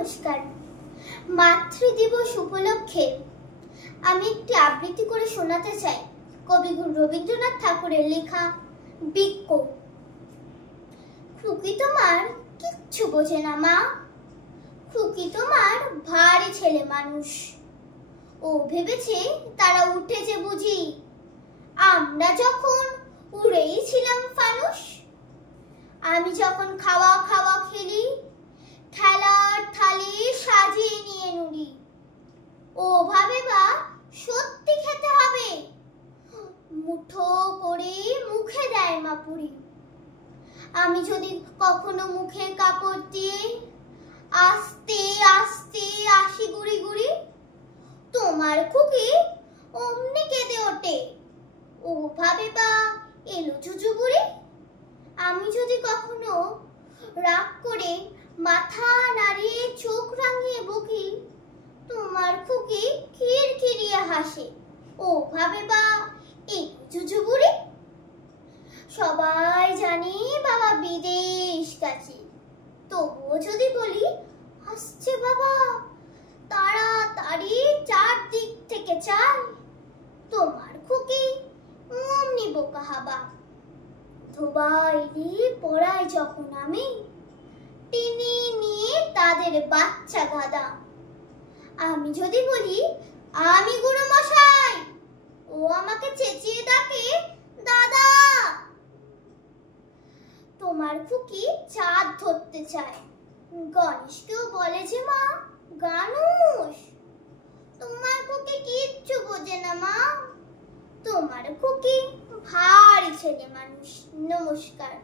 নমস্কার। মাতৃদিবস উপলক্ষে আমি একটি আবৃত্তি করে শোনাতে চাই কবি রবীন্দ্রনাথ ঠাকুরের লেখা বৃক্ষ। খুকি তোমার কিচ্ছু বোঝে না মা, খুকি তোমার ভারী ছেলে মানুষ। ও ভেবেছে তারা উঠেছে বুঝি, আমরা যখন উড়েই ছিলাম ফানুস। আমি যখন খাওয়া খাওয়া খেলি, খেলার থালি সাজিয়ে নিয়ে নুড়ি। ও ভাবে বা সত্যি খেতে হবে, মুঠো করে মুখে দেয় মা পুরি। আমি যদি কখনো মুখের কাপড় দিয়ে আস্তে আস্তে আসি গুড়ি গুড়ি, তোমার খুকি অমনি কেঁদে ওঠে, ও ভাবে বা এলো জুজু বুড়ি। আমি যদি কখনো রাগ করে মাথা নাড়িয়ে চোখ রাঙিয়ে বকি, তোমার খুকি খিরখিরিয়ে হাসে, ও ভাবে বা এই জুজু বুড়ি। সবাই জানে বাবা বিদেশ গেছে, তবুও যদি বলি হাসছে বাবা, তাড়াতাড়ি চারদিক থেকে চাই, তোমার খুকি অমনি বোকা হাবা। ধোবাইলে পড়াই যখন আমি, টেনে নিয়ে তাদের বাচ্চা গাদা। আমি যদি বলি আমি গুরু মশাই, ও আমাকে চেঁচিয়ে ডাকে দাদা। তোমার খুকি চাঁদ ধরতে চায়, গণেশকেও বলে যে মা গানুষ। তোমার খুকি কিচ্ছু বোঝে না মা, তোমার খুকি ভারী ছেলে মানুষ। নমস্কার।